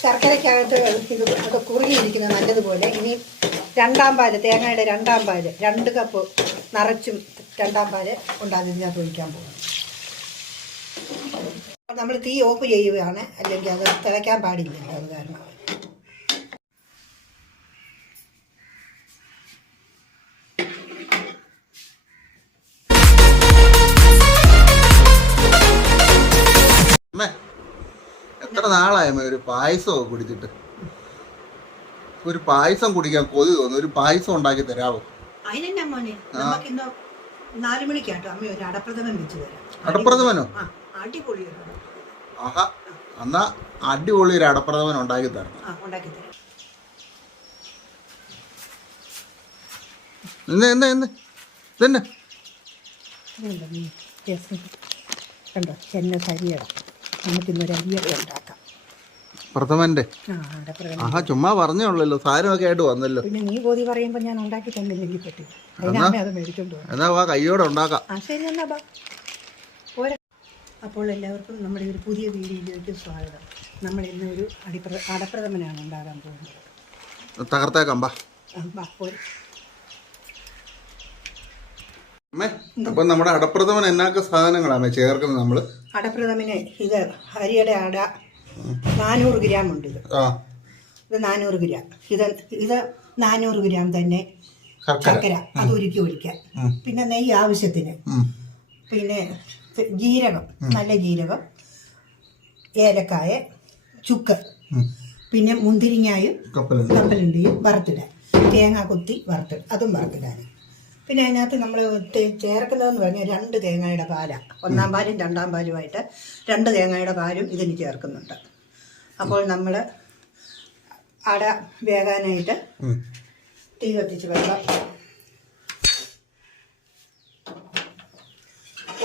ശർക്കരയ്ക്കകത്ത് ഇത് ഒക്കെ കുറുകിയിരിക്കുന്നത് നല്ലതുപോലെ. ഇനി രണ്ടാം പാല്, തേങ്ങയുടെ രണ്ടാം പാല് 2 കപ്പ് നിറച്ചും രണ്ടാം പാല് ഉണ്ടാകും ഇതിനകത്ത് ഒഴിക്കാൻ പോകും. നമ്മൾ തീ ഓഫ് ചെയ്യുകയാണ്, അല്ലെങ്കിൽ അത് തിളയ്ക്കാൻ പാടില്ലല്ലോ, അത് കാരണം. എത്ര നാളായ ഒരു പായസമൊക്കെ കുടിച്ചിട്ട്? ഒരു പായസം കുടിക്കാൻ കൊതി തോന്നുന്നു. ഒരു പായസം ഉണ്ടാക്കി തരാമോ? അതിനെന്നാ മോനെ, നമുക്ക് ഇന്ന് 4 മണിക്കാട്ടോ അമ്മ ഒരു അടപ്രഥമൻ വെച്ച് തരാം. അടപ്രഥമനോ? അടിപൊളിയാണ്. ആഹാ, എന്നാ അടിപൊളി ഒരു അടപ്രഥമൻ ഉണ്ടാക്കി തരണം. ഉണ്ടാക്കി തരാം. ഇതന്നെ കണ്ടോ, ചെന്ന സരിയട. നമുക്കിന്നൊരു അരിയട ഉണ്ടാക്കാം പ്രഥമന്റെ. ആഹാ, ചുമ്മാ പറഞ്ഞേ ഉള്ളല്ലോ, സാധനമൊക്കെ ആയിട്ട് വന്നല്ലോ. പിന്നെ നീ ബോധി പറയുമ്പോൾ ഞാൻ ഉണ്ടാക്കി തന്നില്ലെങ്കിൽ പറ്റി അത് മേടിച്ചോണ്ട് പോകും. എന്നാ വാ, കയ്യോടെ ഉണ്ടാക്കാം. ശരി എന്നാ ബാ. അപ്പോൾ എല്ലാവർക്കും നമ്മുടെ ഒരു പുതിയ വീഡിയോയിലേക്ക് സ്വാഗതം. നമ്മൾ ഇന്ന് ഒരു അടപ്രഥമനാണ് ഉണ്ടാകാൻ പോകുന്നത്. തകർത്തേക്കാം ബാ. അപ്പൊ നമ്മുടെ അടപ്രഥമൻ എന്നാക്ക സാധനങ്ങളാണ് ചേർക്കുന്നത് നമ്മള്? അടപ്രഥമന് ഇത് അരിയുടെ അട 400 ഗ്രാം ഉണ്ട്. ഇത് 400 ഗ്രാം. ഇത് 400 ഗ്രാം തന്നെ ശർക്കര, അത് ഉരുക്കി ഒഴിക്കാൻ. പിന്നെ നെയ്യ് ആവശ്യത്തിന്. പിന്നെ ജീരകം, നല്ല ജീരകം, ഏലക്കായ, ചുക്ക്, പിന്നെ മുന്തിരിങ്ങായും കപ്പലണ്ടിയും വറുത്തിടാൻ, തേങ്ങ കൊത്തി അതും വറുത്തിടാൻ. പിന്നെ അതിനകത്ത് നമ്മൾ ചേർക്കുന്നതെന്ന് പറഞ്ഞാൽ 2 തേങ്ങയുടെ പാലാണ്. 1-ാം പാലും 2-ാം പാലുമായിട്ട് 2 തേങ്ങയുടെ പാലും ഇതിന് ചേർക്കുന്നുണ്ട്. അപ്പോൾ നമ്മൾ അട വേകാനായിട്ട് തീ കത്തിച്ച് വെള്ളം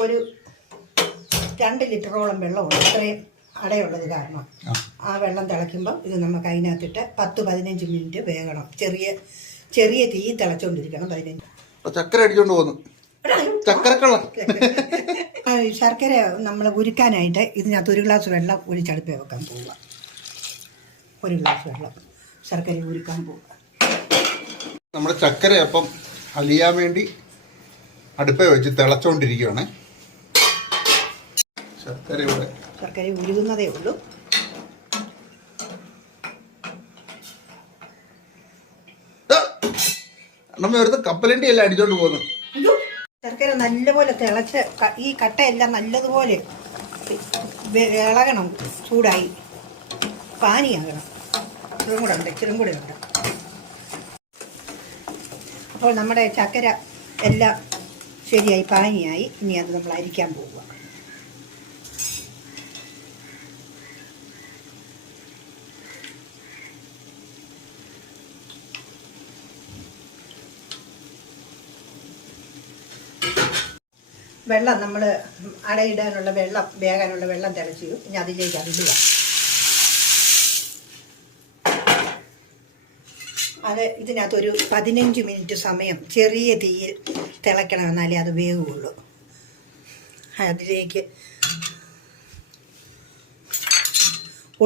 ഒരു 2 ലിറ്ററോളം വെള്ളമുണ്ട്. ഇത്രയും അടയുള്ളത് കാരണം ആ വെള്ളം തിളയ്ക്കുമ്പോൾ ഇത് നമുക്ക് അതിനകത്തിട്ട് 10-15 മിനിറ്റ് വേകണം. ചെറിയ തീ തിളച്ചുകൊണ്ടിരിക്കണം. 15. ചക്കര അടിച്ചോണ്ട് പോകുന്നു. ശർക്കര നമ്മൾ ഉരുക്കാനായിട്ട് ഇതിനകത്ത് 1 ഗ്ലാസ് വെള്ളം ഒഴിച്ചടുപ്പേ വെക്കാൻ പോവുക. 1 ഗ്ലാസ് വെള്ളം ശർക്കര ഉരുക്കാൻ പോവുക. നമ്മുടെ ചക്കര അപ്പം അലിയാൻ വേണ്ടി അടുപ്പേ വെച്ച് തിളച്ചോണ്ടിരിക്കുകയാണ്. ശർക്കര ഉരുകുന്നതേ ഉള്ളൂ. നമ്മ ഒരു കപ്പലണ്ടി എല്ലാം അടിച്ചോണ്ട് പോകുന്നു. ശർക്കര നല്ലപോലെ തിളച്ച് ഈ കട്ടയെല്ലാം നല്ലതുപോലെ ഇളകണം. ചൂടായി പാനിയാകണം. ഇച്ചിരും കൂടെ ഉണ്ട്. അപ്പോൾ നമ്മുടെ ചക്കര എല്ലാം ശരിയായി പാനിയായി. ഇനി അത് നമ്മൾ അരിക്കാൻ പോവുക. വെള്ളം നമ്മൾ അടയിടാനുള്ള വെള്ളം, വേകാനുള്ള വെള്ളം തിളച്ചു. ഇനി അതിലേക്ക് അതിടുക. അത് ഇതിനകത്തൊരു 15 മിനിറ്റ് സമയം ചെറിയ തീയിൽ തിളയ്ക്കണം, എന്നാലേ അത് വേകുള്ളൂ. അതിലേക്ക്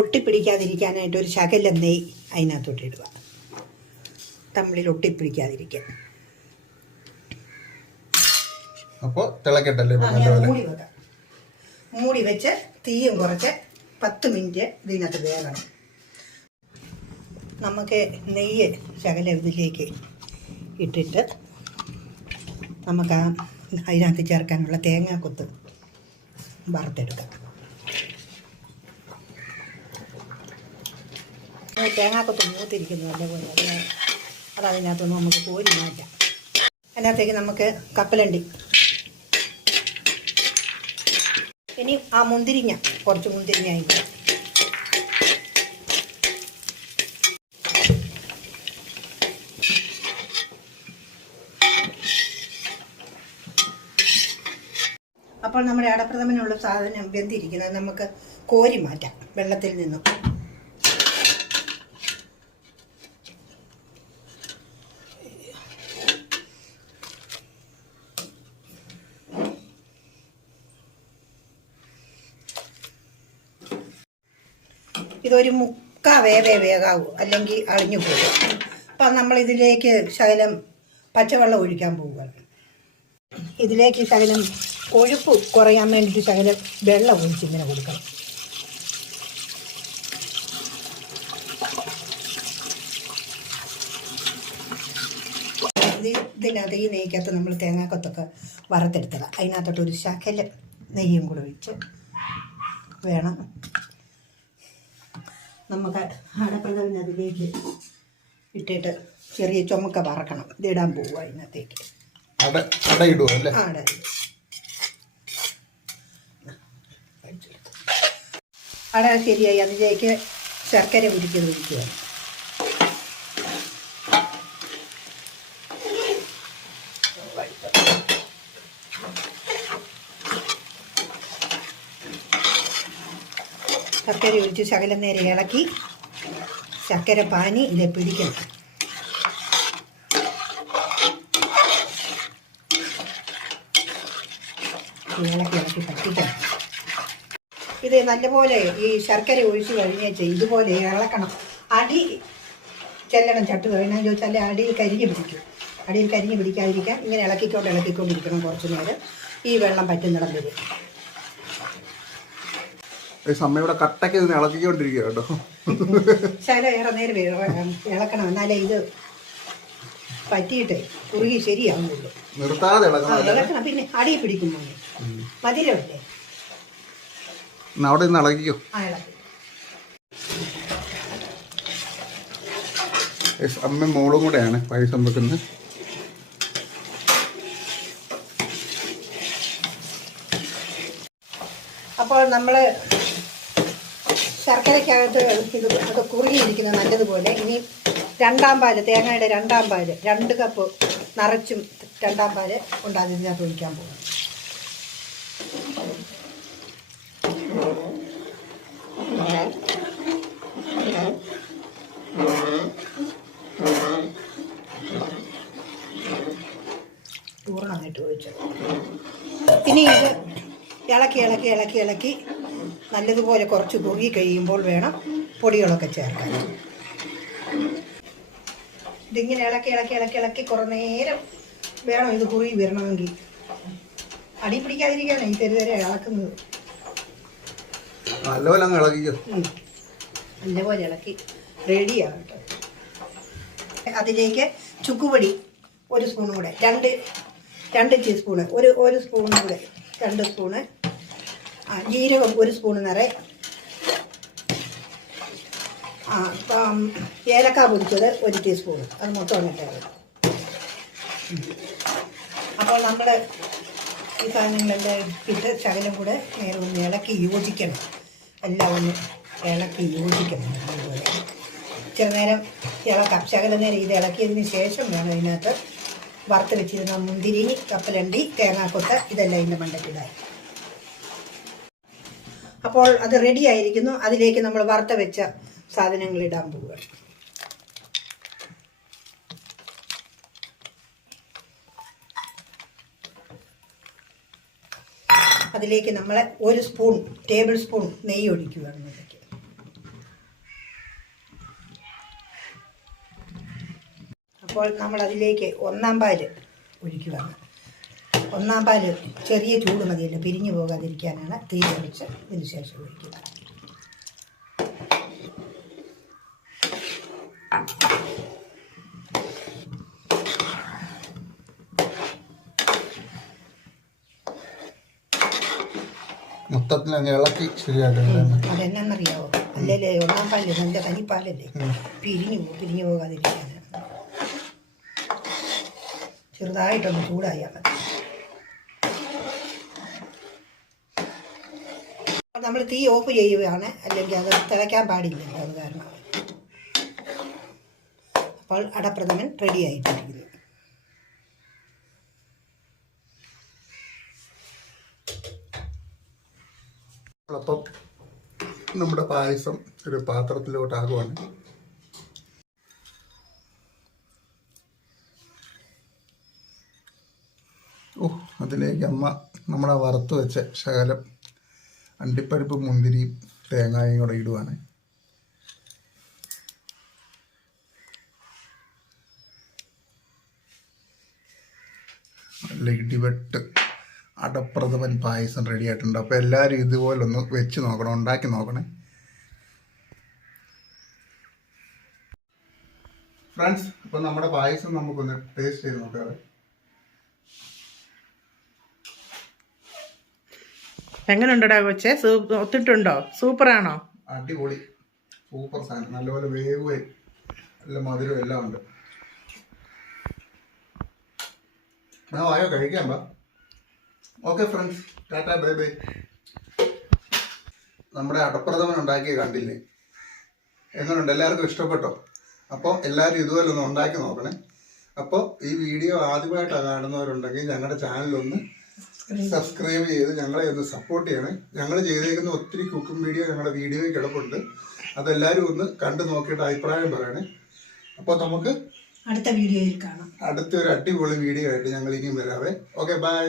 ഒട്ടിപ്പിടിക്കാതിരിക്കാനായിട്ട് ഒരു ശകലം നെയ്യ് അതിനകത്തോട്ടിടുക, തമ്മിൽ ഒട്ടിപ്പിടിക്കാതിരിക്കാൻ. അപ്പോൾ തിളക്കട്ടല്ലേ? മൂടി വെച്ച് തീയും കുറച്ച് 10 മിനിറ്റ് ഇതിനകത്ത് വേകണം. നമുക്ക് നെയ്യ് ശകലം ഇതിലേക്ക് ഇട്ടിട്ട് നമുക്ക് അതിനകത്ത് ചേർക്കാനുള്ള തേങ്ങാക്കൊത്ത് വറുത്തെടുക്കാം. തേങ്ങാക്കൊത്ത് മൂത്തിരിക്കുന്നു നല്ലപോലെ. അതതിനകത്തൊന്ന് നമുക്ക് കോരി മാറ്റാം. അതിനകത്തേക്ക് നമുക്ക് കപ്പലണ്ടി, ഇനി ആ മുന്തിരിങ്ങ, കുറച്ച് മുന്തിരിങ്ങ ഇല്ല. അപ്പോൾ നമ്മുടെ അടപ്രഥമനുള്ള സാധനം വെന്തിരിക്കുന്നത് നമുക്ക് കോരി മാറ്റാം വെള്ളത്തിൽ നിന്നും. ഇതൊരു 3/4 വേകാവൂ, അല്ലെങ്കിൽ അളിഞ്ഞു പോകും. അപ്പം നമ്മളിതിലേക്ക് ശകലം പച്ചവെള്ളം ഒഴിക്കാൻ പോവുകയാണ്. ഇതിലേക്ക് ശകലം കൊഴുപ്പ് കുറയാൻ വേണ്ടിയിട്ട് ശകലം വെള്ളം ഒഴിച്ചിങ്ങനെ കൊടുക്കണം. ഇതിനകത്ത് ഈ നെയ്ക്കകത്ത് നമ്മൾ തേങ്ങാക്കൊത്തൊക്കെ വറുത്തെടുത്തതാണ്. അതിനകത്തോട്ട് ഒരു ശകലം നെയ്യും കൂടെ ഒഴിച്ച് വേണം നമുക്ക് അടപ്രഥമൻ അതിലേക്ക് ഇട്ടിട്ട് ചെറിയ ചുമക്ക വറക്കണം. ഇതിടാൻ പോവുക അതിനകത്തേക്ക്. അട ശരിയായി. അതിലേക്ക് ശർക്കര ഉരുക്കിയത് ഒഴിക്കുക. ശർക്കര ഒഴിച്ച് ശകലം നേരെ ഇളക്കി ശർക്കര പാനി ഇതേ പിടിക്കണം. ഇളക്കി പറ്റിക്കണം. ഇത് നല്ലപോലെ ഈ ശർക്കര ഒഴിച്ച് കഴിഞ്ഞേച്ച് ഇതുപോലെ ഇളക്കണം. അടി ചെല്ലണം ചട്ട് കഴിഞ്ഞാൽ ചോദിച്ചാൽ അടിയിൽ കരിഞ്ഞ് പിടിക്കും. അടിയിൽ കരിഞ്ഞ് പിടിക്കാതിരിക്കാൻ ഇങ്ങനെ ഇളക്കിക്കൊണ്ടിരിക്കണം കുറച്ച് നേരം. ഈ വെള്ളം പറ്റുന്നിടം വരെ. അമ്മയുടെ കട്ടയ്ക്ക് ഇളക്കിക്കൊണ്ടിരിക്കുക കേട്ടോ. ശകലം ഏറെ നേരം ഇളക്കണം, എന്നാലേ ഇത് പറ്റിയിട്ട് കുറുകി ശരിയാവുള്ളൂ. നിർത്താതെ ഇളക്കണം. പിന്നെ അടിയിൽ പിടിക്കുമ്പോൾ മധുരമല്ലേ. അവിടെ നിന്ന് ഇളക്കിക്കോ. അമ്മ മോളും കൂടെയാണ് പായസം വെക്കുന്നത്. അപ്പോൾ നമ്മൾ ശർക്കരയ്ക്കകത്ത് അത് കുറുകിയിരിക്കുന്നത് നല്ലതുപോലെ. ഇനി രണ്ടാം പാല്, തേങ്ങയുടെ രണ്ടാം പാല് 2 കപ്പ് നിറച്ചും രണ്ടാം പാല് കൊണ്ട് അതിനകത്ത് ഒഴിക്കാൻ പോകും. പൂർണ്ണമായിട്ട് ഒഴിച്ചു. ഇനി ഇത് ഇളക്കി നല്ലതുപോലെ കുറച്ച് കുറുകി കഴിയുമ്പോൾ വേണം പൊടികളൊക്കെ ചേർക്കാൻ. ഇതിങ്ങനെ ഇളക്കി കുറേ നേരം വേണം ഇത് കുറുകി വരണമെങ്കിൽ. അടി പിടിക്കാതിരിക്കാനാണ് ഈ തെരുതരെ ഇളക്കുന്നത്. നല്ലപോലെ ഇളക്കി റെഡിയാകട്ടെ. അതിലേക്ക് ചുക്കുപൊടി 1 സ്പൂൺ കൂടെ, 2 ടീസ്പൂണ്, ഒരു സ്പൂൺ കൂടെ 2 സ്പൂണ്, ജീരകം 1 സ്പൂൺ നിറയെ, ഏലക്ക പൊടിച്ചത് 1 ടീസ്പൂൺ. അത് മൊത്തം ഇട്ടത്. അപ്പോൾ നമ്മൾ ഈ സാധനങ്ങളെല്ലാം ഇട്ട് ശകലം കൂടെ നേരെ ഒന്ന് ഇളക്കി യോജിക്കണം. എല്ലാം ഒന്ന് ഇളക്കി യോജിക്കണം. അതുപോലെ ചെറുനേരം ഇളക്കാം. ശകലം നേരം ഇത് ഇളക്കിയതിന് ശേഷം വേണം ഇതിനകത്ത് വറുത്ത് വെച്ചിരുന്ന മുന്തിരി, കപ്പലണ്ടി, തേങ്ങാക്കൊത്ത് ഇതെല്ലാം ഇതിൻ്റെ മണ്ടയ്ക്കിടായി. അപ്പോൾ അത് റെഡി ആയിരിക്കുന്നു. അതിലേക്ക് നമ്മൾ വറുത്ത് വെച്ച സാധനങ്ങൾ ഇടാൻ പോവുക. അതിലേക്ക് നമ്മൾ 1 ടേബിൾ സ്പൂൺ നെയ്യ് ഒഴിക്കുകയാണ്. അതിലേക്ക് അപ്പോൾ നമ്മളതിലേക്ക് 1-ാം പാല് ഒഴിക്കുകയാണ്. 1-ാം പാല് ചെറിയ ചൂട് മതിയല്ലോ, പിരിഞ്ഞു പോകാതിരിക്കാനാണ്. തീ ഒഴിച്ച് ഇതിന് ശേഷം ഒഴിക്കുക. മൊത്തത്തിൽ ഇളക്കി ശരിയായിട്ട്. അതെന്നാന്നറിയാവോ? അല്ലേ 1-ാം പാല് നല്ല തനിപ്പാലല്ലേ, പിരിഞ്ഞു പോകാതിരിക്കാനാണ്. ചെറുതായിട്ടൊന്ന് ചൂടായാൽ മതി. നമ്മൾ തീ ഓഫ് ചെയ്യുകയാണ്, അല്ലെങ്കിൽ അത് തിളയ്ക്കാൻ പാടില്ലല്ലോ. അത് കാരണം അപ്പോൾ അടപ്രഥമൻ റെഡി ആയിട്ടിരിക്കുന്നു. അപ്പം നമ്മുടെ പായസം ഒരു പാത്രത്തിലോട്ടാകുവാണ്. അതിലേക്ക് അമ്മ നമ്മളെ വറുത്ത് വെച്ച ശകലം അണ്ടിപ്പരിപ്പ്, മുന്തിരിയും തേങ്ങായും കൂടെ ഇടുവാണ്. ഇടിവെട്ട് അടപ്രഥമൻ പായസം റെഡി ആയിട്ടുണ്ട്. അപ്പോൾ എല്ലാവരും ഇതുപോലൊന്ന് വെച്ച് നോക്കണം, ഉണ്ടാക്കി നോക്കണേ ഫ്രണ്ട്സ്. അപ്പോൾ നമ്മുടെ പായസം നമുക്കൊന്ന് ടേസ്റ്റ് ചെയ്ത് നോക്കാം. എങ്ങനെയുണ്ടടാ കൊച്ചേ? ഒത്തിട്ടുണ്ടോ? സൂപ്പറാണോ? അടിപൊളി, സൂപ്പർ സാധനം. നല്ലപോലെ വേവുകയും നല്ല മധുരവും എല്ലാം ഉണ്ട്. വായോ കഴിക്കാൻ പാ. Okay friends, tata bye bye. നമ്മുടെ അടപ്രഥമൻ ഉണ്ടാക്കിയ കണ്ടില്ലേ? എങ്ങനെയുണ്ട്? എല്ലാവർക്കും ഇഷ്ടപ്പെട്ടോ? അപ്പോൾ എല്ലാവരും ഇതുപോലെ ഒന്ന് ഉണ്ടാക്കി നോക്കണേ. അപ്പോൾ ഈ വീഡിയോ ആദ്യമായിട്ടാണ് കാണുന്നവരുണ്ടെങ്കിൽ ഞങ്ങളുടെ ചാനലൊന്ന് സബ്സ്ക്രൈബ് ചെയ്ത് ഞങ്ങളെ ഒന്ന് സപ്പോർട്ട് ചെയ്യണേ. ഞങ്ങൾ ചെയ്തേക്കുന്ന ഒത്തിരി കുക്കിംഗ് വീഡിയോ ഞങ്ങളുടെ വീഡിയോയിൽ കിടപ്പുണ്ട്. അതെല്ലാവരും ഒന്ന് കണ്ടു നോക്കിയിട്ട് അഭിപ്രായം പറയണേ. അപ്പോൾ നമുക്ക് അടുത്ത വീഡിയോയിൽ കാണാം. അടുത്തൊരു അടിപൊളി വീഡിയോ ആയിട്ട് ഞങ്ങൾ ഇനിയും വരാവേ. Okay bye.